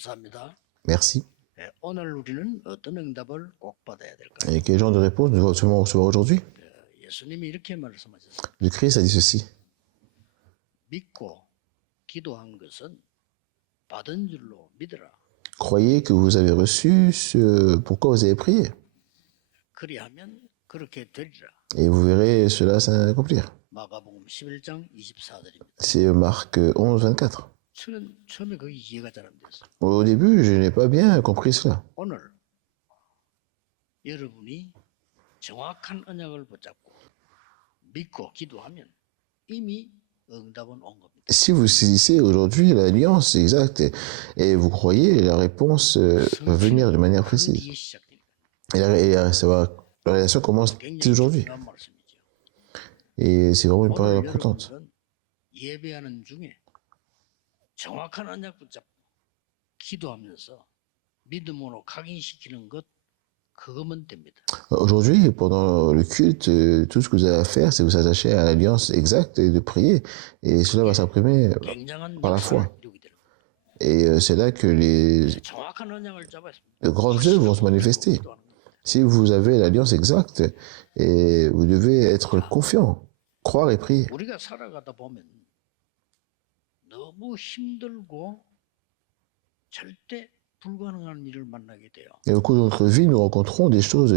감사합니다. Merci. 예, 오늘 우리는 어떤 응답을 꼭 받아야 될까요? Et quel genre de réponse nous devons absolument recevoir aujourd'hui? 예수님이 이렇게 말씀하셨어요. Le Christ a dit ceci. 믿고 기도한 것은 받은 줄로 믿으라. Croyez que vous avez reçu ce pourquoi vous avez prié. 그리하면 그렇게 되리라. Et vous verrez cela s'accomplir. 마가복음 11장 24절입니다. C'est Marc 11, 24. 저는 처음에 거기 이해가 잘 안 됐어요. Au début, je n'ai pas bien compris cela. 오늘 여러분이 정확한 언약을 붙잡고 믿고 기도하면 이미 응답은 온 겁니다. Si vous saisissez aujourd'hui l'alliance exacte et vous croyez, la réponse va venir de manière 그 précise. 뒤에 시작됩니다. La relation commence dès 굉장히 aujourd'hui. 중요한 말씀이죠. Et c'est vraiment une parole 오늘 importante. 여러분들은 예배하는 중에 정확한 언약 붙잡고 기도하면서 믿음으로 각인시키는 것 그거면 됩니다. Aujourd'hui, pendant le culte, tout ce que vous avez à faire, c'est vous attacher à l'alliance exacte et de prier. Et cela va s'imprimer 굉장한 par la foi. 역사를 이루게 되는 거예요. Et c'est là que les 정확한 언약을 잡았습니다. grandes choses vont se manifester. Si vous avez l'alliance exacte, et vous devez être confiant, croire et prier. 우리가 살아가다 보면 너무 힘들고 절대 불가능한 일을 만나게 돼요. Et au cours de notre vie, nous rencontrons des choses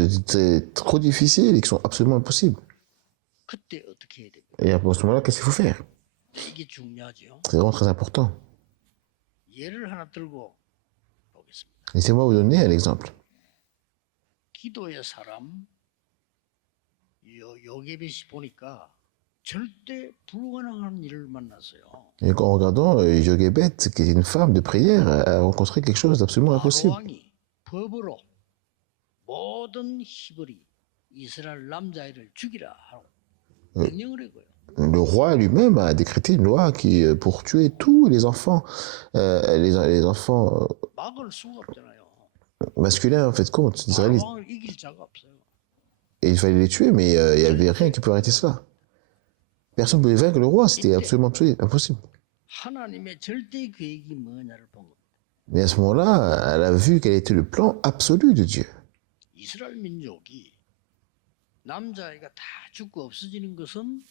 trop difficiles et qui sont absolument impossibles. 그때 어떻게 해야 됩니까? Et à ce moment-là, qu'est-ce qu'il faut faire? 이게 중요하죠. C'est vraiment très important. 예를 하나 들고 보겠습니다. Laissez-moi vous donner un exemple. 기도의 사람 요게벳이 보니까 절대 불가능한 일을 만났어요. Et en regardant Jochebed, qui est une femme de prière, a rencontré quelque chose d'absolument impossible. 왕이 법으로 모든 히브리 이스라엘 남자애를 죽이라 하고 명령을 했고요. Le roi lui-même a décrété une loi qui, pour tuer tous les enfants, les enfants 막을 수가 없잖아요. masculins, en fait, compte, d'Israélites. 왕을 이길 자가 없어요. Et il fallait les tuer, mais il n'y avait rien qui pouvait arrêter cela. Personne ne pouvait vaincre le roi, c'était absolument impossible. 하나님의 절대 계획이 뭐냐를 본 겁니다. Mais à ce moment-là, elle a vu quel était le plan absolu de Dieu. 이스라엘 민족이 남자애가 다 죽고 없어지는 것은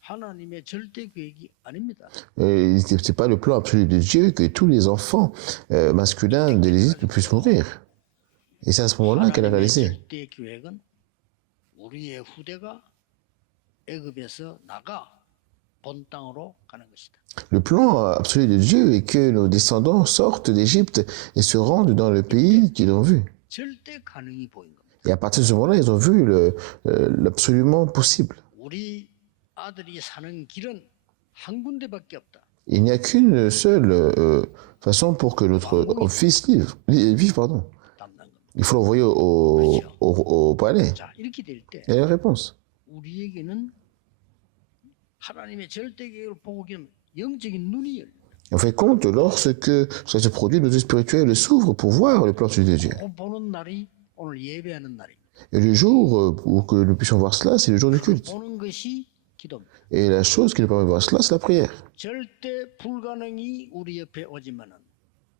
하나님의 절대 계획이 아닙니다. Ce n'était pas le plan absolu de Dieu que tous les enfants masculins de l'Égypte puissent mourir. Et c'est à ce moment-là qu'elle a 하나님의 réalisé. 절대 계획은 우리의 후대가 애굽에서 나가 본 땅으로 가는 것이다. Le plan absolu de Dieu est que nos descendants sortent d'Égypte et se rendent dans le pays qu'ils ont vu. 절대 가능이 보인 겁니다. Et à partir de ce moment-là, ils ont vu l'absolument possible. 우리 아들이 사는 길은 한 군데밖에 없다. Il n'y a qu'une seule façon pour que notre fils vive. Pardon. 담는 겁니다. Il faut l'envoyer au palais. 자, 이렇게 될 때 Et la réponse. 우리에게는 하나님의 절대 계획을 보고 있는 영적인 눈이 열려. On fait compte, lorsque ça se produit, nos yeux spirituels s'ouvrent pour voir le plan absolu de Dieu. 그거 보는 날이 오늘 예배하는 날입니다. Et le jour où que nous puissions voir cela, c'est le jour du culte. 보는 것이 기도입니다. Et la chose qui nous permet de voir cela, c'est la prière. 절대 불가능이 우리 옆에 오지만은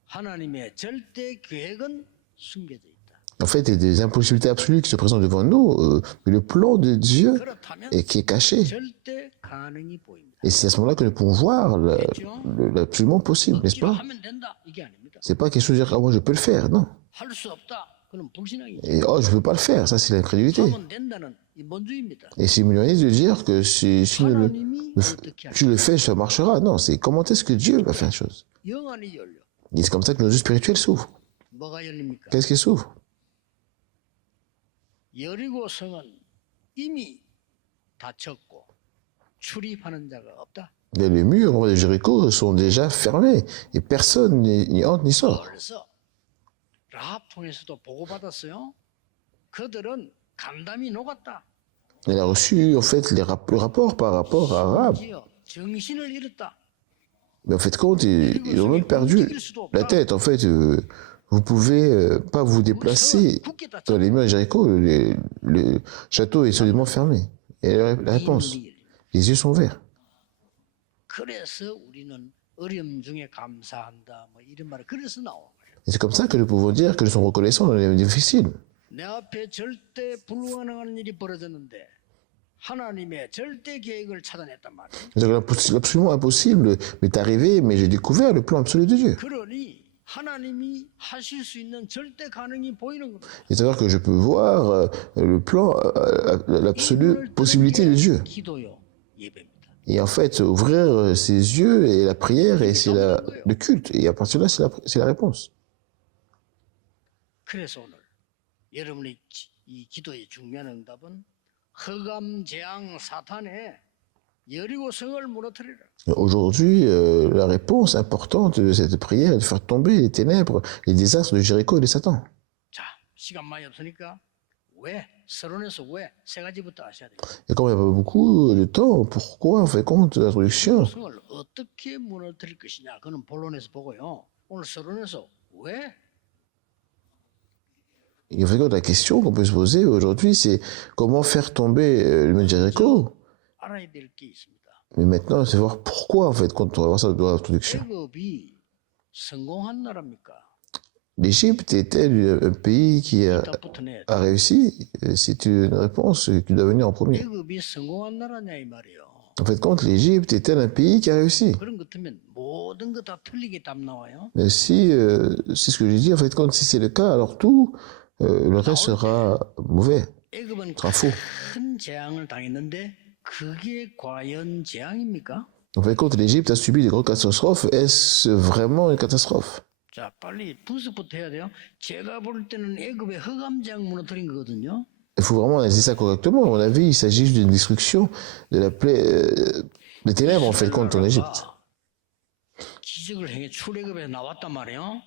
하나님의 절대 계획은 숨겨져 있다. En fait, il y a des impossibilités absolues qui se présentent devant nous, mais le plan de Dieu 그렇다면 est qui est caché. 절대 가능이 보입니다. Et c'est à ce moment-là que nous pouvons voir l'absolument possible, n'est-ce 억지로 pas? 하면 된다 이게 아닙니다. C'est pas quelque chose de dire, ah, moi je peux le faire, non. 할 수 없다. 그럼 불신앙이죠. Et oh, je peux pas le faire, ça c'est l'incrédulité. 하면 된다는 이 뭔주입니다. Et c'est millionnaire de dire que si 하나님이 어떻게 tu 하냐? le fais, ça marchera. Non, c'est comment est-ce que Dieu va faire une chose. 영안이 열려. Et c'est comme ça que nos yeux spirituels s'ouvrent. 뭐가 열립니까? Qu'est-ce qui s'ouvre? 여리고 성은 이미 닫혔고 출입하는 자가 없다. Et les murs de Jéricho sont déjà fermés et personne n'y entre ni sort. 그래서 라합 통해서도 보고받았어요. 그들은 간담이 녹았다. Elle a reçu en fait le rapport par rapport à Rahab. 심지어 정신을 잃었다. Mais en fait, compte, ils ont même perdu la tête. En fait, vous pouvez pas vous déplacer dans les murs de Jéricho. Le château est solidement fermé. Et la réponse, les yeux sont verts. 그래서 우리는 어려움 중에 감사한다. 뭐 이런 말을 그래서 나와. Et c'est comme ça que nous pouvons dire que nous sommes reconnaissants dans les moments difficiles. 내 앞에 절대 불가능한 일이 벌어졌는데 하나님의 절대 계획을 찾아냈단 말이에요. C'est absolument impossible m'est arrivé, mais j'ai découvert le plan absolu de Dieu. 그러니 하나님이 하실 수 있는 절대 가능이 보이는 겁니다. C'est-à-dire que je peux voir le plan, l'absolue possibilité de Dieu. 기도요, 예배입니다. Et en fait, ouvrir ses yeux et la prière, et c'est le culte. Et à partir de là, c'est la réponse. 그래서 오늘 여러분의 이 기도의 중요한 응답은 흑암 재앙 사탄의 여리고 성을 무너뜨리라. Aujourd'hui, la réponse importante de cette prière est de faire tomber les ténèbres, les désastres de Jéricho et de Satan. 자, 시간 많이 없으니까 왜 서론에서 왜 세 가지부터 아셔야 돼요. Et comme il n'y a pas beaucoup de temps, pourquoi on fait compte de l'introduction? 성을 어떻게 무너뜨릴 것이냐, 그는 본론에서 보고요. 오늘 서론에서 왜 Et en fait, la question qu'on peut se poser aujourd'hui, c'est comment faire tomber le mur de Jéricho. 알아야 될 게 있습니다. Mais maintenant, c'est voir pourquoi, en fait, quand on va voir ça dans l'introduction. 애굽이 성공한 나라입니까? L'Égypte est-elle un pays qui 답부터 내야 돼. a réussi? C'est une réponse qui doit venir en premier. 애굽이 성공한 나라냐 이 말이에요. En fait, quand l'Égypte est-elle un pays qui a réussi? 그런 것 같으면 모든 거 다 틀리게 답 나와요. Mais si c'est ce que j'ai dit, en fait, quand si c'est le cas, alors tout le reste sera mauvais, 애굽은 sera faux. 큰 재앙을 당했는데 그게 과연 재앙입니까? En fait, quand l'Égypte a subi des grandes catastrophes, est-ce vraiment une catastrophe? 자, 빨리 분석부터 해야 돼요. 제가 볼 때는 애굽의 흑암 재앙 무너뜨린 거거든요. Il faut vraiment analyser ça correctement. À mon avis, il s'agit d'une destruction de la plaie, des ténèbres, en fait, contre en Égypte. 기적을 행해 출애굽에 나왔단 말이에요.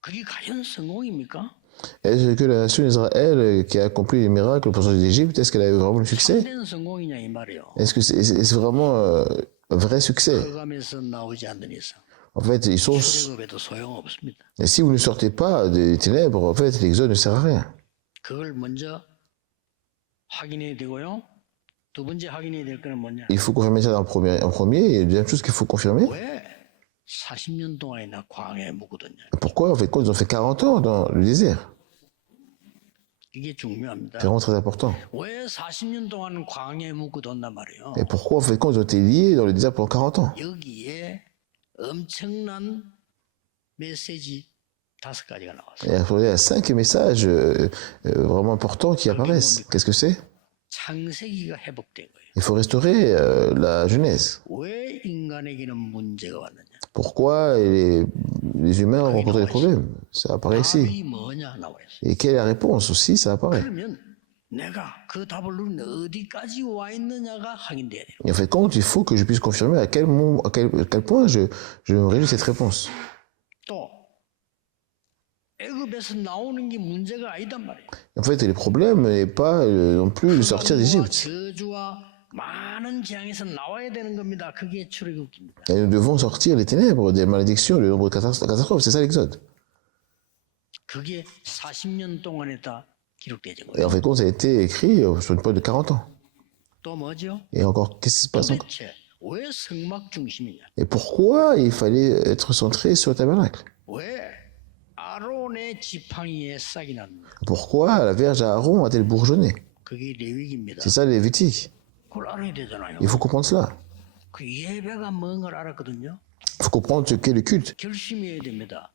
그게 과연 성공입니까? Est-ce que la nation d'Israël qui a accompli les miracles pour sortir d'Égypte, est-ce qu'elle a eu vraiment le succès? 참된 성공이냐 이 말이에요. Est-ce que c'est vraiment un vrai succès? 흑암에서 나오지 않는 이상 En fait, ils sont. 출애굽에도 소용없습니다. Et si vous ne sortez pas des ténèbres, en fait, l'exode ne sert à rien. 그걸 먼저 확인해야 되고요. 두 번째 확인해야 될 거는 뭐냐? Il faut confirmer ça en premier. Et la deuxième chose qu'il faut confirmer, 왜 40년 동안이나 광야에 묵거든요. pourquoi, en fait, quand ils ont fait 40 ans dans le désert? 이게 중요합니다. C'est vraiment très important. 왜 40년 동안 광야에 묵거든단 말이에요. Et pourquoi, en fait, quand ils ont été liés dans le désert pendant 40 ans? 여기에 엄청난 메시지 5가지가 나왔어요. Et il y a 5 messages vraiment importants qui apparaissent. Qu'est-ce que c'est? 창세기가 회복된 거예요. Il faut restaurer la Genèse. 왜 인간에게는 문제가 왔느냐? Pourquoi les humains ont rencontré des problèmes? Ça apparaît ici. 답이 뭐냐 나와 있어요. Et quelle est la réponse aussi? Ça apparaît. 그러면 내가 그 답을 누리는 어디까지 와 있느냐가 확인돼야 돼요. Et en fait, compte, il faut que je puisse confirmer à quel point je me réjouis de cette réponse. 또 애굽에서 나오는 게 문제가 아니단 말이에요. En fait, le problème n'est pas non plus de sortir d'Égypte. 저주와 많은 재앙에서 나와야 되는 겁니다. 그게 출애굽기입니다. Et nous devons sortir les ténèbres, des malédictions, de nombreuses catastrophes. C'est ça l'exode. 그게 40년 동안에 다 기록되죠. Et en fait, compte, ça a été écrit sur une période de 40 ans. 또 뭐죠? Et encore, qu'est-ce qui se passe encore? 도대체 왜 성막 중심이냐? Et pourquoi il fallait être centré sur le tabernacle? 왜 아론의 지팡이에 싹이 났느냐? Pourquoi la Vierge Aaron a-t-elle bourgeonné? 그게 레위기입니다. C'est ça les Lévitique. 그걸 알아야 되잖아요. Il faut comprendre cela. 그 예배가 뭔 걸 알았거든요. Il faut comprendre ce qu'est le culte. 결심해야 됩니다.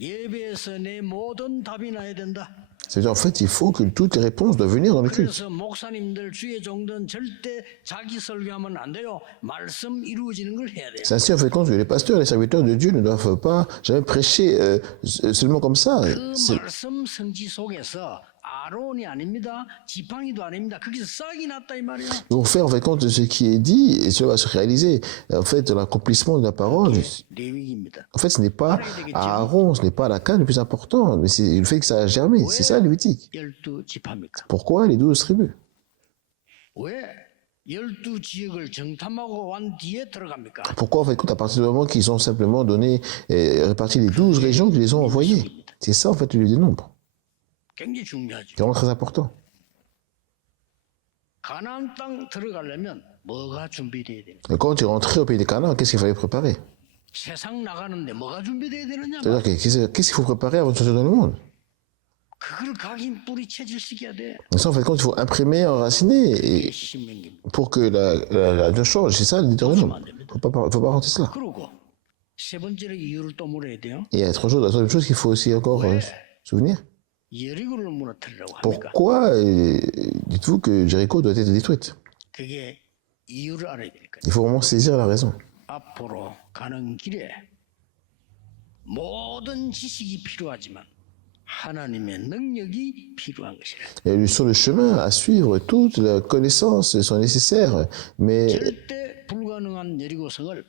예배에서 내 모든 답이 나야 된다. C'est-à-dire, en fait, il faut que toutes les réponses doivent venir dans le culte. 그래서 목사님들 주의 종들은 절대 자기 설교하면 안 돼요. 말씀 이루어지는 걸 해야 돼요. C'est ainsi, en fait, quand les pasteurs et les serviteurs de Dieu ne doivent pas jamais prêcher seulement comme ça. 그 말씀 성지 속에서 아론이 아닙니다. 지팡이도 아닙니다. 거기서 싹이 났다 이 말이에요. Ils vont faire, en fait, compte de ce qui est dit et cela va se réaliser. En fait, dans l'accomplissement de la parole. 레위기입니다. En fait, ce n'est pas à Aaron, ce n'est pas la canne le plus important, mais c'est le fait que ça a germé. C'est ça, Lévitique. 12지파입니까? Pourquoi les 12 tribus? 왜 12지역을 정탐하고 wan 뒤에 들어갑니까? Pourquoi, en fait, compte, à partir du moment qu'ils ont simplement donné et réparti les 12 régions qu'ils les ont envoyées? C'est ça, en fait, le lieu des nombres. 굉장히 중요하죠. C'est vraiment très important. 가나안 땅 들어가려면 뭐가 준비돼야 됩니까? Et quand tu es rentré au pays des Canaan, qu'est-ce qu'il fallait préparer? 세상 나가는데 뭐가 준비돼야 되느냐? C'est-à-dire, qu'est-ce qu'il faut préparer avant de sortir dans le monde? 그걸 각인 뿌리 체질시켜야 돼. Et ça, en fait, quand il faut imprimer, enraciner, 이게 et 신명기입니다. pour que la donne change, c'est ça le leader du monde. Faut pas rater cela. 그리고 세 번째로 이유를 또 물어야 돼요. Et il y a trois choses, la troisième chose qu'il faut aussi encore souvenir. 여리고를 무너뜨리려고 합니까? Pourquoi dites-vous que Jéricho doit être détruite? 그게 이유를 알아야 되니까. Il faut vraiment saisir la raison. 앞으로 가는 길에 모든 지식이 필요하지만 하나님의 능력이 필요한 것이라. Et sur le chemin à suivre, toute la connaissance sont nécessaires, mais 절대 불가능한 여리고성을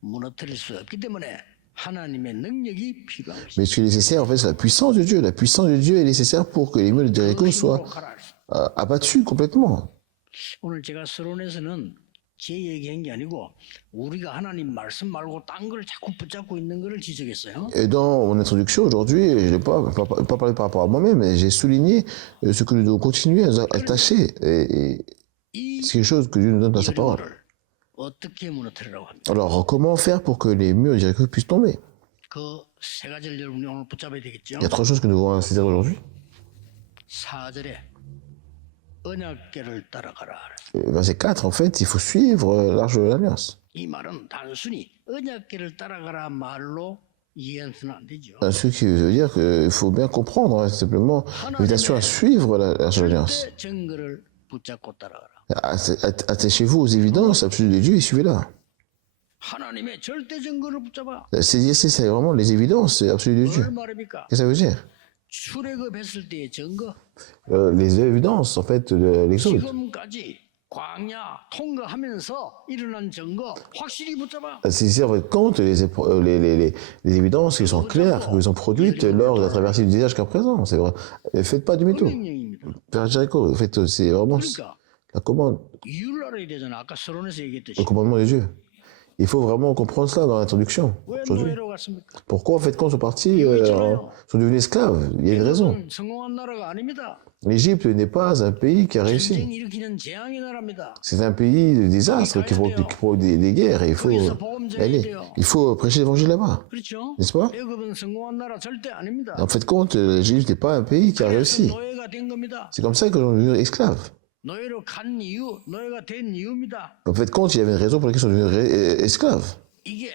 무너뜨릴 수 없기 때문에 하나님의 능력이 필요한 것이다. ce qui est nécessaire, en fait, c'est la puissance de Dieu. La puissance de Dieu est nécessaire pour que les murs de Jéricho soient abattus complètement. 오늘 제가 서론에서는 제 얘기한 게 아니고 우리가 하나님 말씀 말고 딴 걸 자꾸 붙잡고 있는 거를 지적했어요. Et dans mon introduction aujourd'hui, je n'ai pas parlé par rapport à moi-même, mais j'ai souligné ce que nous devons continuer à attacher. Et 이 c'est quelque chose que Dieu nous donne dans sa parole. 여리고를 어떻게 무너뜨리라고 합니까? Alors, comment faire pour que les murs de Jéricho puissent tomber? 그 세 가지를 여러분이 오늘 붙잡아야 되겠죠. Il y a trois choses que nous devons saisir aujourd'hui. 4절에 언약궤를 따라가라. Verset 4, en fait, il faut suivre l'arche de l'alliance. 이 말은 단순히 언약궤를 따라가라 말로 이해해서는 안 되죠. Ce qui veut dire qu'il faut bien comprendre, hein, simplement l'invitation à suivre l'arche de l'alliance. 절대 증거를 붙잡고 따라가라. Attachez-vous aux évidences absolues de Dieu et suivez-la. 하나님의 절대 증거를 붙잡아. C'est vraiment les évidences absolues de Dieu. 뭘 말입니까? Qu'est-ce que ça veut dire? 출애굽했을 때의 증거. Les évidences, en fait, de l'Exode. 지금까지 광야 통과하면서 일어난 증거 확실히 붙잡아. Saisir votre compte les évidences qui sont claires, qui sont produites lors de la traversée du désert jusqu'à présent. C'est vrai. Faites pas demi-tour. 명령입니다. Vers Jéricho, en fait, c'est vraiment 그러니까 la commande, 이유를 알아야 되잖아. 아까 서론에서 얘기했듯이. le commandement de Dieu. Il faut vraiment comprendre cela dans l'introduction 왜 aujourd'hui. 노예로 갔습니까? Pourquoi, en fait, quand ils sont partis, sont devenus esclaves? Il y a une raison. 이건 성공한 나라가 아닙니다. L'Égypte n'est pas un pays qui a réussi. 전쟁 일으키는 재앙의 나라입니다. C'est un pays de désastre qui provoque des guerres et il faut y aller. Il faut prêcher l'évangile là-bas, 그렇죠? n'est-ce pas? 애굽은 성공한 나라 절대 아닙니다. En fait, compte, l'Égypte n'est pas un pays qui a 그래서 réussi. 노예가 된 겁니다. C'est comme ça qu'ils sont devenus esclaves. 노예로 간 이유, 노예가 된 이유입니다. En fait, compte, il y avait une raison pour laquelle ils sont devenus esclaves. 이게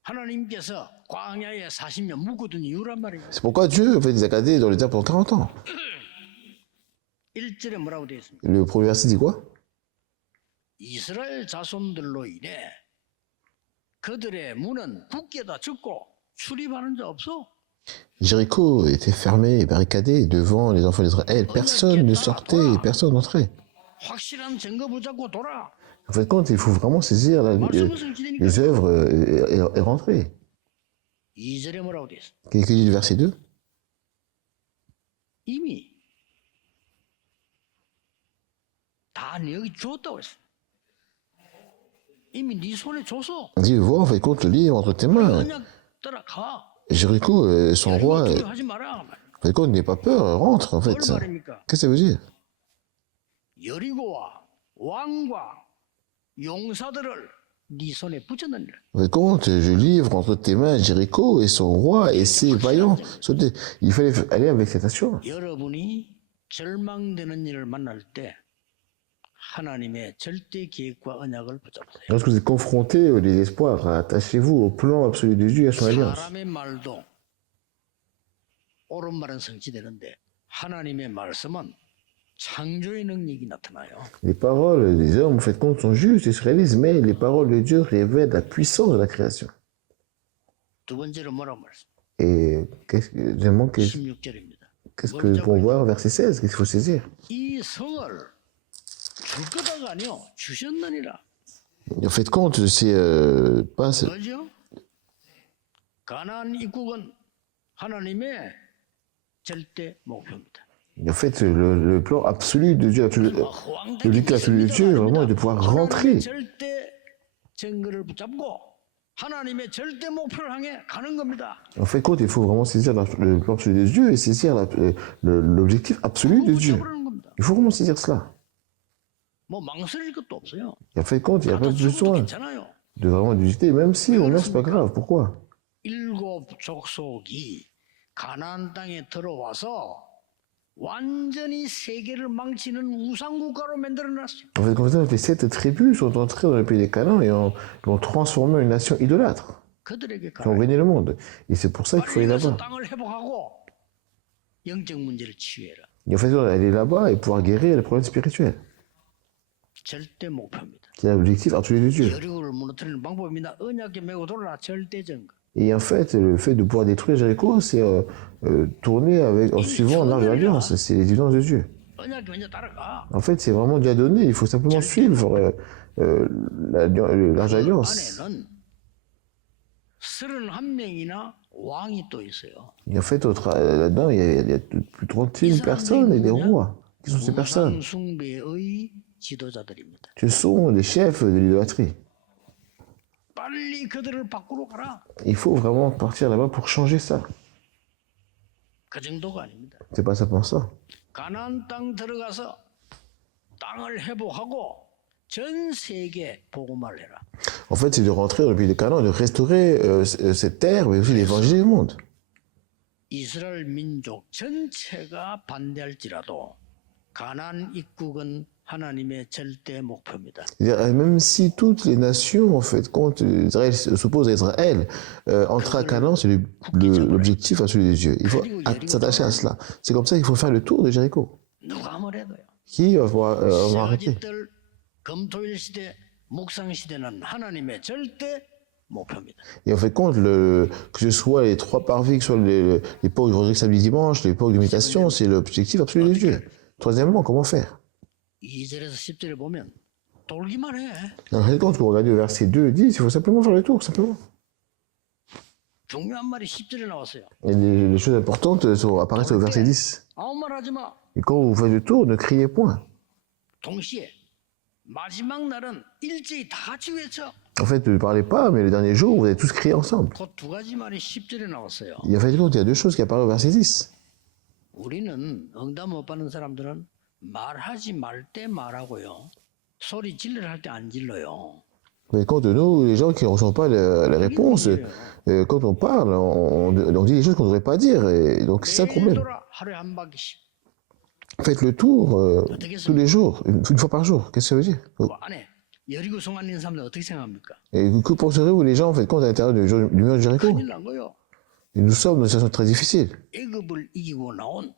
하나님께서 광야에 40년 묵거든 이유란 말이에요. C'est pourquoi Dieu, en fait, les a gardés dans les terres pendant 40 ans. 1절에 뭐라고 되어 있습니까? Le premier verset dit quoi? 이스라엘 자손들로 인해 그들의 문은 굳게 닫혔고 출입하는 자 없어. Jéricho était fermé et barricadé devant les enfants d'Israël. Personne ne sortait et personne n'entrait. 확실한 증거 붙잡고 돌아. En fait, compte, il faut vraiment saisir 말씀은 성취되니까. les œuvres et rentrer. 2절에 뭐라고 되어 있어? Qu'est-ce qu'il dit du verset 2? 이미 다 여기 주었다고 했어. 이미 네 손에 줬어. Il dit, vois, en fait, compte, le livre entre tes mains. 그냥 따라가. Jéricho, son roi, 하지 마라. en fait, compte, n'aie pas peur, rentre, en 뭘 fait. 말입니까? Qu'est-ce que ça veut dire? 여리고와 왕과 용사들을 네 손에 붙였느니라. En fait, compte, je livre entre tes mains Jéricho et son roi et ses vaillants. Il fallait aller avec cette assurance. 여러분이 절망되는 일을 만날 때 하나님의 절대 계획과 언약을 붙잡으세요. Lorsque vous êtes confronté au désespoir, attachez-vous au plan absolu de Dieu et à son alliance. 사람의 말도 옳은 말은 성취되는데 하나님의 말씀은 창조의 능력이 나타나요. Les paroles des hommes, en fait, compte, sont justes et se réalisent, mais les paroles de Dieu révèlent la puissance de la création. 두 번째로 뭐라고 말씀? Et qu'est-ce que 16절입니다. nous pouvons voir verset 16? Qu'est-ce qu'il faut saisir? 이 성을 줄 거다가 아니요 주셨느니라. En fait, compte, c'est pas. 뭐죠? 가나안 입국은 하나님의 절대 목표입니다. En fait, le plan absolu de Dieu, l'objectif absolu de Dieu, vraiment, est de pouvoir rentrer. 절대 증거를 붙잡고 하나님의 절대 목표를 향해 가는 겁니다. En fait, compte, il faut vraiment saisir le plan absolu de Dieu et saisir l'objectif absolu de Dieu. Il faut vraiment saisir cela. 뭐 망설일 것도 없어요. Et en fait, compte, il n'y a pas besoin. 괜찮아요. de vraiment d'hésiter, même si on meurt, c'est pas grave. Pourquoi? 일곱 족속이 가나안 땅에 들어와서 완전히 세계를 망치는 우상 국가로 만들어놨어요. En fait, comme ça, les 7 tribus sont entrées dans le pays des Canaan et ont transformé une nation idolâtre, 그들에게 qui ont 가라. gagné le monde. Et c'est pour ça qu'il faut aller 빨리 가서 là-bas. 땅을 회복하고 영적 문제를 치유해라. Et en fait, aller là-bas et pouvoir guérir les problèmes spirituels. 절대 목표입니다. C'est l'objectif absolu de Dieu. 여리고를 무너뜨리는 방법입니다. 언약에 메고 돌아라. 절대 증거. Et en fait, le fait de pouvoir détruire Jéricho, c'est tourner en suivant l'arche de l'alliance. C'est les évidences de Dieu. 언약에 먼저 따라가. En fait, c'est vraiment déjà donné. Il faut simplement suivre l'arche de l'alliance. 안에는 31명이나 왕이 또 있어요. Et en fait, là-dedans, il y a plus de 31 personnes et des rois. Qui sont ces personnes? 우상 숭배의 지도자들입니다. Ce sont les chefs de l'idolâtrie. 빨리 그들을 바꾸러 가라. Il faut vraiment partir là-bas pour changer ça. 그 정도가 아닙니다. C'est pas simplement ça. 가나안 땅 들어가서 땅을 회복하고 전 세계 복음을 해라. En fait, c'est de rentrer dans le pays de Canaan, de restaurer cette terre, mais aussi d'évangéliser le monde. 이스라엘 민족 전체가 반대할지라도 가나안 입국은 하나님의 절대 목표입니다. C'est-à-dire, même si toutes les nations, en fait, contre Israël, s'opposent à Israël, entrer à Canaan, c'est l'objectif absolu de Dieu. Il faut s'attacher à cela. C'est comme ça qu'il faut faire le tour de Jéricho. 누가 뭐래도요. Qui va arrêter? 시대들 검토일 시대, 묵상 시대는 하나님의 절대 목표입니다. Et en fait, compte, que ce soit les 3 parvis, que ce soit l'époque du vendredi, samedi, dimanche, l'époque de méditation, c'est l'objectif absolu de Dieu. Troisièmement, comment faire? 2절에서 10절에 보면 돌기만 해. En fait, quand vous regardez le verset 2, il dit il faut simplement faire le tour, simplement. 중요한 말이 10절에 나왔어요. Et les choses importantes apparaissent au verset 10. 아무 말 하지 마. Et quand vous faites le tour, ne criez point. 동시에 마지막 날은 일제히 다 같이 외쳐. En fait, ne parlez pas, mais le dernier jour, vous allez tous crier ensemble. 그 두 가지 말이 10절에 나왔어요. Et en fait, il y a 2 choses qui apparaissent au verset 10. 우리는 응답 못 받는 사람들은 말하지 말 때 말하고요. 소리 질러를 할 때 안 질러요. Mais quant à nous, les gens qui ne reçoivent pas la réponse, quand on parle, on dit des choses qu'on ne devrait pas dire. Et donc, c'est ça le problème. 되돌아 하루에 한 바퀴씩. Faites le tour tous les jours, une fois par jour. Qu'est-ce que ça veut dire? 그 안에 여리고 성 안에 있는 사람들 어떻게 생각합니까? Et que penseriez-vous, les gens, en fait, quand à l'intérieur du mur de Jéricho? 큰일 난 거요. Et nous sommes dans une situation très difficile. 애굽을 이기고 나온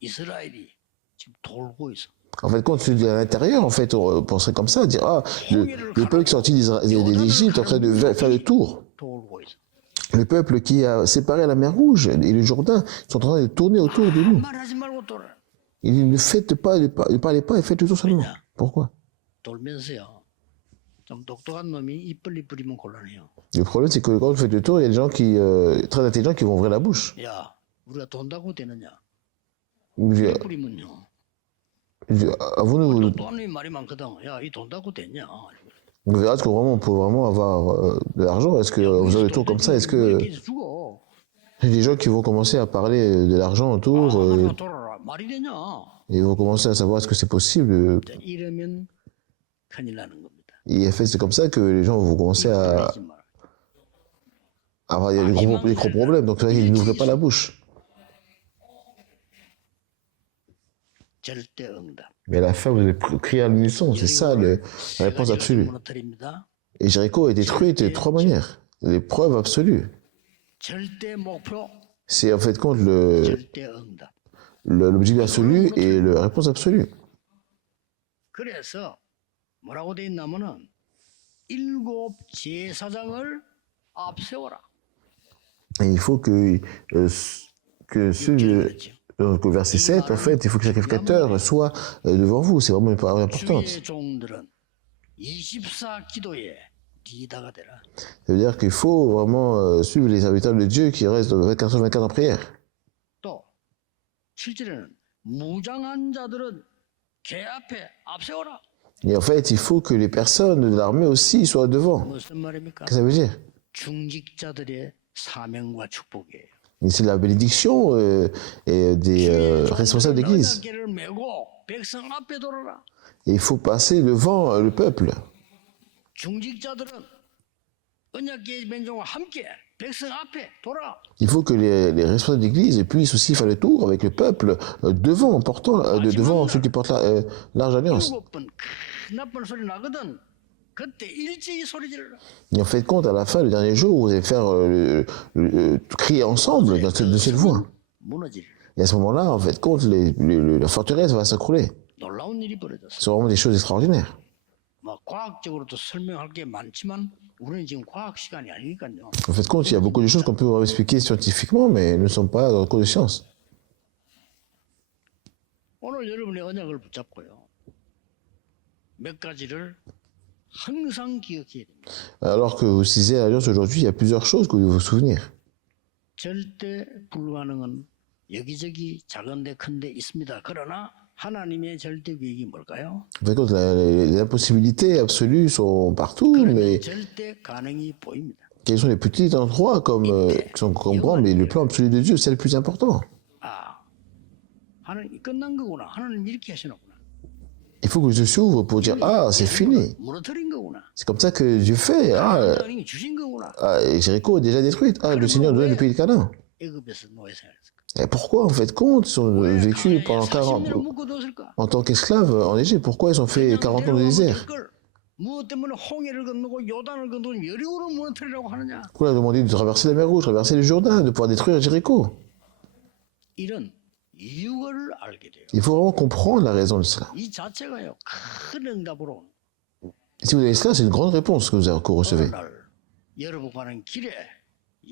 이스라엘이 지금 돌고 있어. En fait, quand tu dis à l'intérieur, en fait, on penserait comme ça, dire ah, le peuple qui est sorti d'Égypte est en train de faire le tour. 돌고 있어. Le peuple qui a séparé la mer Rouge et le Jourdain sont en train de tourner autour de nous. 말하지 말고 돌아. Il dit, ne parlez pas et faites le tour seulement. Pourquoi? 돌면서요. 좀 똑똑한 놈이 입 벌리 부리면 곤란해요. Le problème, c'est que quand vous faites le tour, il y a des gens très intelligents qui vont ouvrir la bouche. 야, 우리가 돈다고 되느냐? Il dit, 부리면요. avons-nous, 똑똑한 놈이 말이 많거든. 야, 이 돈다고 되냐? on verra est-ce qu'on peut vraiment avoir de l'argent. Est-ce que vous avez le tour comme ça? Est-ce que 죽어. il y a des gens qui vont commencer à parler de l'argent autour 돌아라. 말이 되냐? et vont commencer à savoir est-ce que c'est possible. 이러면 큰일 나는 겁니다. Et en fait, c'est comme ça que les gens vont commencer à 돌리지 마라. avoir des gros problèmes. Donc, ils n'ouvrent pas la bouche. 절대 응답. Mais à la fin, vous allez crier à l'unisson. C'est ça la réponse absolue. 무너뜨립니다. Et Jéricho est détruite de 3 manières. Les preuves absolues. 절대 목표, C'est en fait contre 절대 응답. l'objectif absolu et la réponse absolue. 그래서 뭐라고 돼 있냐면은 7 제사장을 앞세워라. Et il faut que donc, au verset 7, en fait, il faut que le sacrificateur soit devant vous. C'est vraiment une parole importante. 주의 종들은 24 기도에 리더가 되라. Ça veut dire qu'il faut vraiment suivre les serviteurs de Dieu qui restent 24 en prière. 또 7절에는 무장한 자들은 개 앞에 앞세워라. Et en fait, il faut que les personnes de l'armée aussi soient devant. 무슨 말입니까? Qu'est-ce que ça veut dire? 중직자들의 사명과 축복이에요. Et c'est la bénédiction et des responsables d'église. 너희가 개를 메고 백성 앞에 돌아라. Et il faut passer devant le peuple. 중직자들은 언약계의 민족과 함께 백성 앞에 돌아 Il faut que les responsables d'église puissent aussi faire le tour avec le peuple devant, devant ceux qui portent l'arche d'alliance. 7번 큰 나쁜 소리 나거든. 그때 일제히 소리 질러. Et en fait, compte, à la fin, le dernier jour, vous allez faire crier ensemble de cette voix. 무너질 Et à ce moment-là, en fait, compte, la forteresse va s'écrouler. 놀라운 일이 벌어졌어. C'est vraiment des choses extraordinaires. 뭐 과학적으로도 설명할 게 많지만 우리는 지금 과학 시간이 아니니까요. En fait, compte, il y a beaucoup de choses qu'on peut expliquer scientifiquement, mais nous ne sommes pas dans le cours de science. 오늘 여러분의 언약을 붙잡고요. 몇 가지를 항상 기억해야 됩니다. Alors que vous utilisez l'alliance aujourd'hui, il y a plusieurs choses que vous devez vous souvenir. 절대 불가능은 여기저기 작은데 큰데 있습니다. 그러나 하나님의 절대 계획이 뭘까요? En fait, compte, les impossibilités absolues sont partout, mais 절대 가능이 보입니다. quels sont les petits endroits qui sont comme grands, mais le plan absolu de Dieu, c'est le plus important. 아, 하나님 끝난 거구나. 하나님 이렇게 하시는구나. Il faut que Dieu s'ouvre pour dire, ah, c'est fini. 무너뜨린 거구나. C'est comme ça que Dieu fait. 하나님이 주신 거구나. Jéricho est déjà détruite. Ah, le Seigneur donne le pays de Canaan. 애굽에서 노예 생활했을까? Et pourquoi, en fait, compte, ils ont vécu pendant 40 40년을 묶어뒀을까? en tant qu'esclaves en Égypte? Pourquoi ils ont fait 40 ans de désert? 무엇 때문에 홍해를 건너고 요단을 건너고 여리고를 무너뜨리라고 하느냐? Pourquoi il a demandé de traverser la mer Rouge, traverser le Jourdain, de pouvoir détruire Jéricho? 이런 이유를 알게 돼요. Il faut vraiment comprendre la raison de cela. 이 자체가요 큰 응답으로 Si vous avez cela, c'est une grande réponse que vous recevez. 어느 날 여러분 가는 길에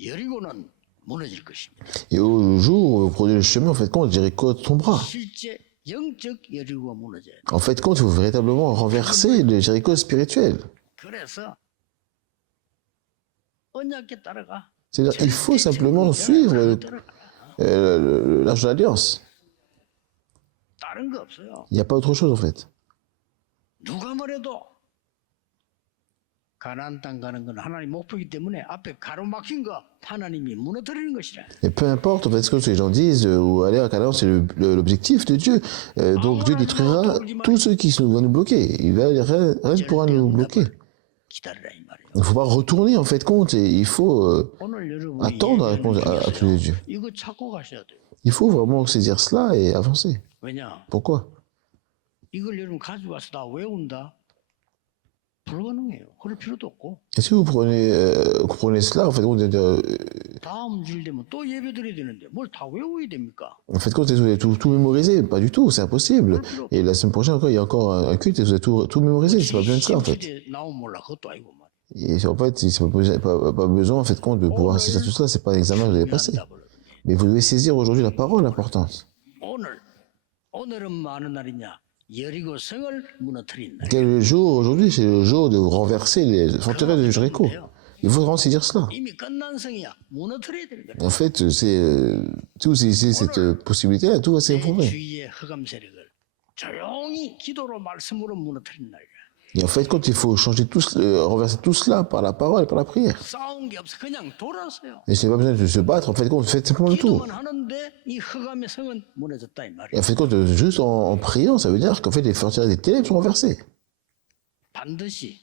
여리고는 무너질 것입니다. Et au jour où vous prenez le chemin, en fait, compte, Jéricho tombera. 실제 영적 여리고가 무너져요. En fait, compte, il faut véritablement renverser le Jéricho spirituel. 그래서 언약에 따라가. C'est-à-dire, il faut simplement suivre l'arche de l'alliance. 다른 거 없어요. Il n'y a pas autre chose, en fait. 누가 뭐래도 가나안 땅 가는 건 하나님 목표이기 때문에 앞에 가로막힌 거 하나님이 무너뜨리는 것이라. Et peu importe, en fait, ce que les gens disent, ou aller à Canaan, c'est l'objectif de Dieu. Donc Dieu détruira tous ceux qui vont nous bloquer. Rien ne pourra nous bloquer. 기다리라 이 말이에요. Il ne faut pas retourner, en fait, compte, et il faut 오늘 여러분이 attendre la réponse à tous les dieux. 이거 찾고 가셔야 돼요. Il faut vraiment saisir cela et avancer. 왜냐? Pourquoi? 이걸 여러분 가지고 와서 다 외운다? 불가능해요. 그럴 필요도 없고. Et si vous comprenez cela, en fait, 다음 주일 되면 또 예배 드려야 되는데 뭘 다 외워야 됩니까? compte, vous avez tout mémorisé. Pas du tout, c'est impossible. Et la semaine prochaine, encore, il y a encore un culte et vous avez tout mémorisé. C'est pas besoin de ça, en fait. 나오면 몰라 그것도 아니고 말이야. Et en fait, c'est pas besoin, en fait, compte, de pouvoir saisir tout cela. C'est pas un examen que vous allez passer. Mais vous devez saisir aujourd'hui la parole importante. 오늘은 많은 날이냐? 여리고 성을 무너뜨린 날. Quel jour aujourd'hui? C'est le jour de renverser les forteresses de Jéricho. Il faut vraiment saisir cela. 이미 끝난 성이야. 무너뜨려야 되는 거야. En fait, si vous saisissez cette possibilité-là, tout va s'effondrer. 주위의 흑암 세력을 조용히 기도로 말씀으로 무너뜨린 날이야. Et en fait, quand il faut renverser tout cela par la parole et par la prière. 싸운 게 없어. 그냥 돌았어요. Et c'est pas besoin de se battre, en fait, faites simplement le tour. 기도만 하는데 이 흑암의 성은 무너졌다 이 Et 말이야. en fait, juste en priant, ça veut dire qu'en fait, les forteresses des ténèbres sont renversées. 반드시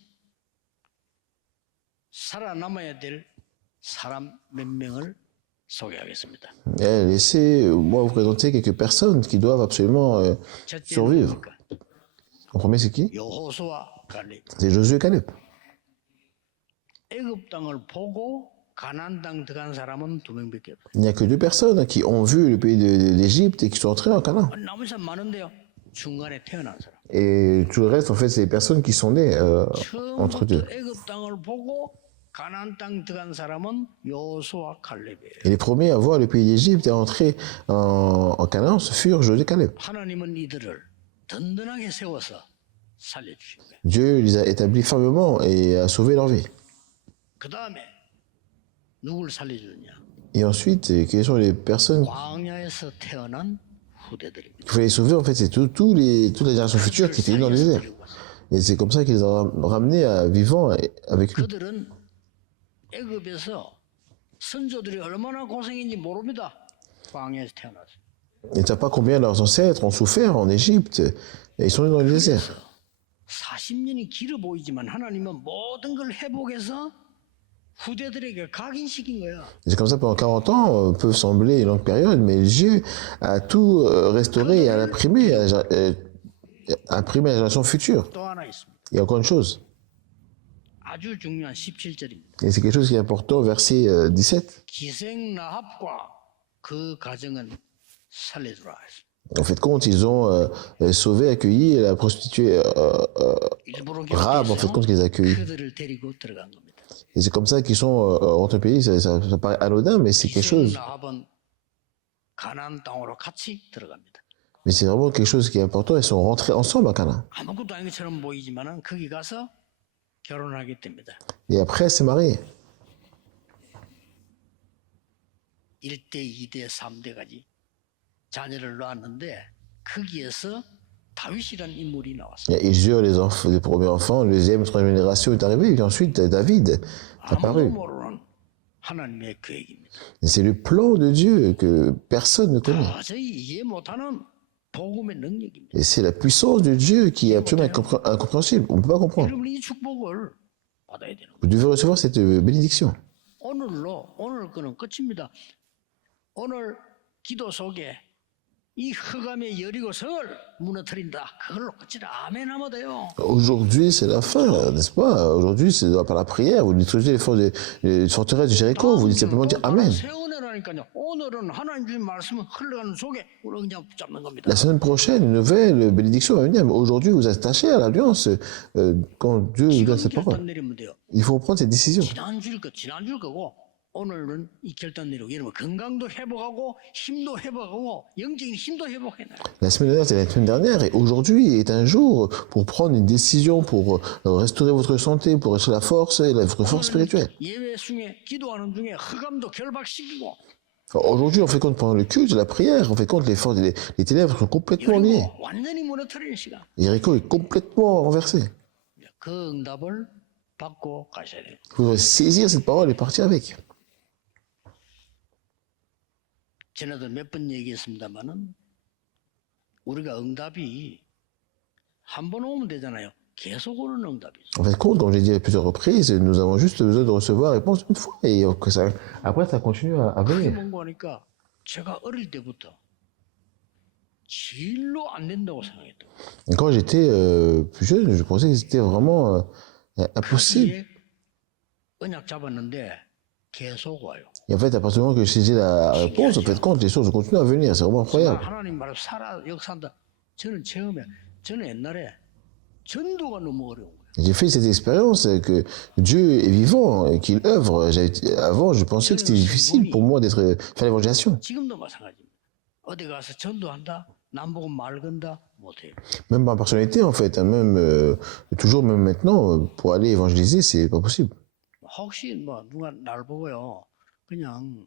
살아남아야 될 사람 몇 명을 소개하겠습니다. Et laissez-moi vous présenter quelques personnes qui doivent absolument survivre. 첫째는 En premier, c'est qui? 여호수아 갈렙. C'est Josué et Caleb. 애굽 땅을 보고 가나안 땅 들어간 사람은 2명밖에 없어요. Il n'y a que 2 personnes qui ont vu le pays d'Égypte et qui sont entrés en Canaan. 남은 사람 많은데요. 중간에 태어난 사람. Et tout le reste, en fait, c'est des personnes qui sont nées entre deux. 처음부터 애굽 땅을 보고 가나안 땅 들어간 사람은 여호수아 갈렙이에요. Et les premiers à voir le pays d'Égypte et à entrer en Canaan, ce furent Josué et Caleb. 하나님은 이들을 든든하게 세워서 살려주신 거예요. Dieu les a établis fermement et a sauvé leur vie. 그 다음에 누굴 살려주느냐? Et ensuite, quelles sont les personnes 광야에서 태어난 후대들입니다. qu'il fallait sauver? En fait, c'est toutes les générations futures qui étaient dans les désert. Et c'est comme ça qu'ils les ont ramenés à vivant avec lui. 그들은 애굽에서 선조들이 얼마나 고생인지 모릅니다. 광야에서 태어났어요. Ils ne savent pas combien leurs ancêtres ont souffert en Égypte. Et ils sont nés dans le désert. 40년이 길어 보이지만 하나님은 모든 걸 회복해서 후대들에게 각인시킨 거야. Et c'est comme ça pendant 40 ans, peut sembler une longue période, mais Dieu a tout restauré et a imprimé à la génération future. 또 하나 있습니다. Il y a encore une chose, 아주 중요한 17절입니다. et c'est quelque chose qui est important, verset 17. 기생 라합과 그 가정은 살려주라. En fait, compte, ils ont sauvé, accueilli la prostituée 일부러 Rahab, en fait, compte qu'ils accueillent. 그들을 데리고 들어간 겁니다. Et c'est comme ça qu'ils sont rentrés au pays. Ça paraît anodin, mais c'est quelque 기생 chose. 라합은 가나안 땅으로 같이 들어갑니다. Mais c'est vraiment quelque chose qui est important. Ils sont rentrés ensemble à Canaan. 아무것도 아닌 것처럼 보이지만은 거기 가서 결혼하게 됩니다. Et après, elle s'est mariée. 1대, 2대, 3대까지 자녀를 낳았는데 거기에서 다윗이라는 인물이 나왔어요. Ils eurent les premiers enfants. Deuxième, troisième génération est arrivée. Et puis ensuite, David est 아무도 apparu. 모르는 하나님의 계획입니다. Et c'est le plan de Dieu que personne ne connaît. 도저히 이해 못하는 복음의 능력입니다. Et c'est la puissance de Dieu qui est absolument incompréhensible. On ne peut pas comprendre. 여러분 이 축복을 받아야 되는 거예요. Vous devez recevoir cette bénédiction. 오늘 거는 끝입니다. 오늘 기도 속에 이 흑암의 여리고 성을 무너뜨린다. 그걸로 끝이다. 아멘 하면 돼요. Aujourd'hui, c'est la fin, n'est-ce pas? Aujourd'hui, c'est par la prière. Vous détruisez les forces des forteresses du Jéricho. Vous dites simplement dire Amen. 세운해라니까요. 오늘은 하나님 주신 말씀을 흘러가는 속에 우리 그냥 붙잡는 겁니다. La semaine prochaine, une nouvelle bénédiction va venir. Mais aujourd'hui, vous attachez à l'alliance quand Dieu vous donne 지금 cette parole. 결단 내리면 돼요. Il faut prendre cette décision. 지난주일 거고 오늘은 이 결단 내리고 이러면 건강도 회복하고 힘도 회복하고 영적인 힘도 회복해놔요. La semaine dernière, c'était la semaine dernière. Et aujourd'hui est un jour pour prendre une décision, pour restaurer votre santé, pour restaurer la force et votre force spirituelle. 예배 중에 기도하는 중에 흑암도 결박시키고 Aujourd'hui, on fait compte pendant le culte, la prière, on fait compte les forces, les ténèbres sont complètement liées. 그리고 완전히 무너뜨리는 시간. Jéricho est complètement renversé. 그 응답을 받고 가셔야 돼요. Vous devrez saisir cette parole et partir avec. 전에도 몇 번 얘기했습니다만은 우리가 응답이 한 번 오면 되잖아요. 계속 오는 응답이 있어요. En fait, compte, comme j'ai dit à plusieurs reprises, nous avons juste besoin de recevoir la réponse une fois. Et après, ça continue à 그게 venir. 뭔가 하니까 제가 어릴 때부터 진로 안 된다고 생각했던 거예요. Et quand j'étais plus jeune, je pensais que c'était vraiment impossible. 거기에 언약 잡았는데 계속 와요. Et en fait, à partir du moment que j'ai saisi la réponse, en fait, compte, les choses continuent à venir. C'est vraiment incroyable. 하나님 말을 살아 역사한다. 저는 옛날에 전도가 너무 어려운 거예요. J'ai fait cette expérience que Dieu est vivant et qu'il œuvre. Avant, je pensais que c'était difficile pour moi faire l'évangélisation. 지금도 마찬가지입니다. 어디 가서 전도한다. 남 보고 말 건다. 못해요. Même ma personnalité, en fait, hein, toujours, même maintenant, pour aller évangéliser, c'est pas possible. 혹시 뭐 누가 날 보고요. 그냥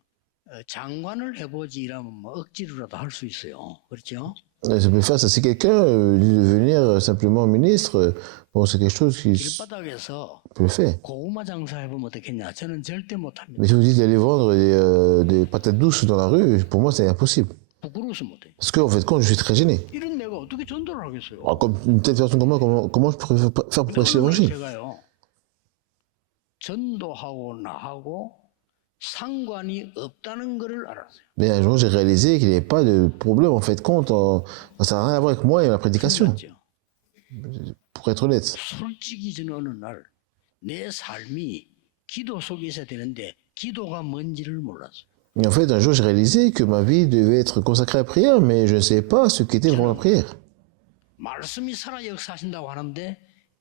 장관을 해보지 이러면 뭐 억지로라도 할 수 있어요. 그렇죠? Ça peut faire ça. Si quelqu'un dit de devenir simplement ministre, bon, c'est quelque chose qui 길바닥에서 peut le faire. 고구마 장사 해보면 어떻겠냐? 저는 절대 못합니다. Mais si vous dites d'aller vendre des patates douces dans la rue, pour moi, c'est impossible. 부끄러워서 못해요. Parce qu'en fait, quand je suis très gêné. 이런 내가 어떻게 전도를 하겠어요? Alors, comme une telle personne comme moi, comment je pourrais faire pour prêcher l'évangile? 제가요. 전도하고 나하고 상관이 없다는 것을 알았어요. Mais un jour, j'ai réalisé qu'il n'y avait pas de problème, en fait, compte. Ça n'a rien à voir avec moi et ma prédication, 맞죠? pour être honnête. 솔직히 저는 어느 날 내 삶이 기도 속에 있어야 되는데 기도가 뭔지를 몰랐어요. Et en fait, un jour, j'ai réalisé que ma vie devait être consacrée à la prière, mais je ne savais pas ce qu'était vraiment la prière. 말씀이 살아 역사하신다고 하는데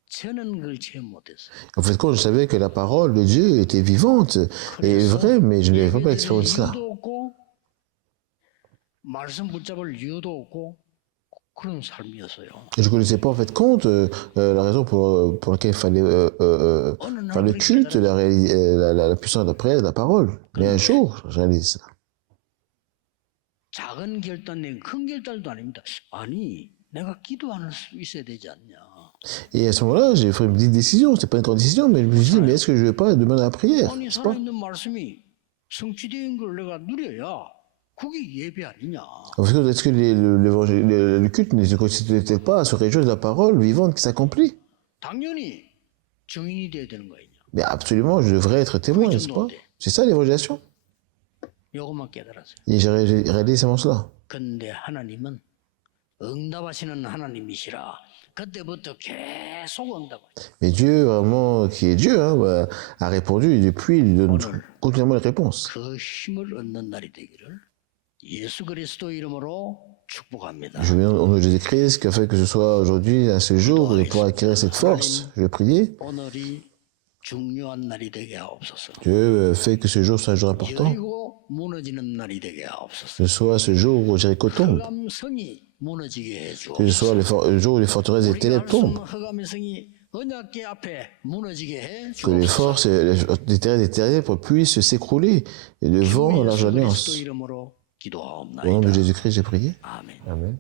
저는 그걸 체험 못했어요. En fait, quand je savais que la parole de Dieu était vivante et vraie, mais je n'avais pas l'expérience de cela. 이유도 없고 말씀 붙잡을 이유도 없고 그런 삶이었어요. Et je ne connaissais pas en fait compte la raison pour laquelle il fallait faire le culte, la puissance de la prière, de la parole. Mais un jour, je réalise cela. 작은 결단은 큰 결단도 아닙니다. 아니, 내가 기도하는 수 있어야 되지 않냐. Et à ce moment-là, j'ai fait une petite décision. C'est pas une grande décision, mais je me suis dit, mais est-ce que je ne vais pas demander la prière? 아니, C'est pas. 살아있는 말씀이 성취된 걸 내가 누려야 그게 예배 아니냐. Parce que est-ce que le culte ne se constitue pas à se réjouir de la parole vivante qui s'accomplit? 당연히 증인이 돼야 되는 거 아니냐. Mais absolument, je devrais être témoin, n'est-ce pas? C'est ça l'évangélisation. 요것만 깨달았어요. Et j'ai réalisé seulement cela. 근데 하나님은 응답하시는 하나님이시라. 그때부터 계속 응답하시죠. Mais Dieu, vraiment, qui est Dieu, hein, bah, a répondu et depuis, il donne continuellement les réponses. 그 힘을 얻는 날이 되기를 예수 그리스도 이름으로 축복합니다. Je viens au nom de Jésus-Christ, qui a fait que ce soit aujourd'hui, à ce jour, de pouvoir acquérir cette force. Je vais prier. 오늘이 중요한 날이 되게 하옵소서. Dieu fait que ce jour soit un jour important. 여리고 무너지는 날이 되게 하옵소서. Que ce soit ce jour où Jéricho tombe. 흑암성이 무너지게 해 Que ce soit 주옵소서. le jour où les forteresses des ténèbres tombent. 흑암성이 언약궤 앞에 무너지게 해 Que les 주옵소서. forces des terres des ténèbres puissent s'écrouler devant 주 la 예수 그리스도 alliance. 이름으로 Au nom de 기도하옵나이다. Jésus-Christ, j'ai prié. 아멘. Amen.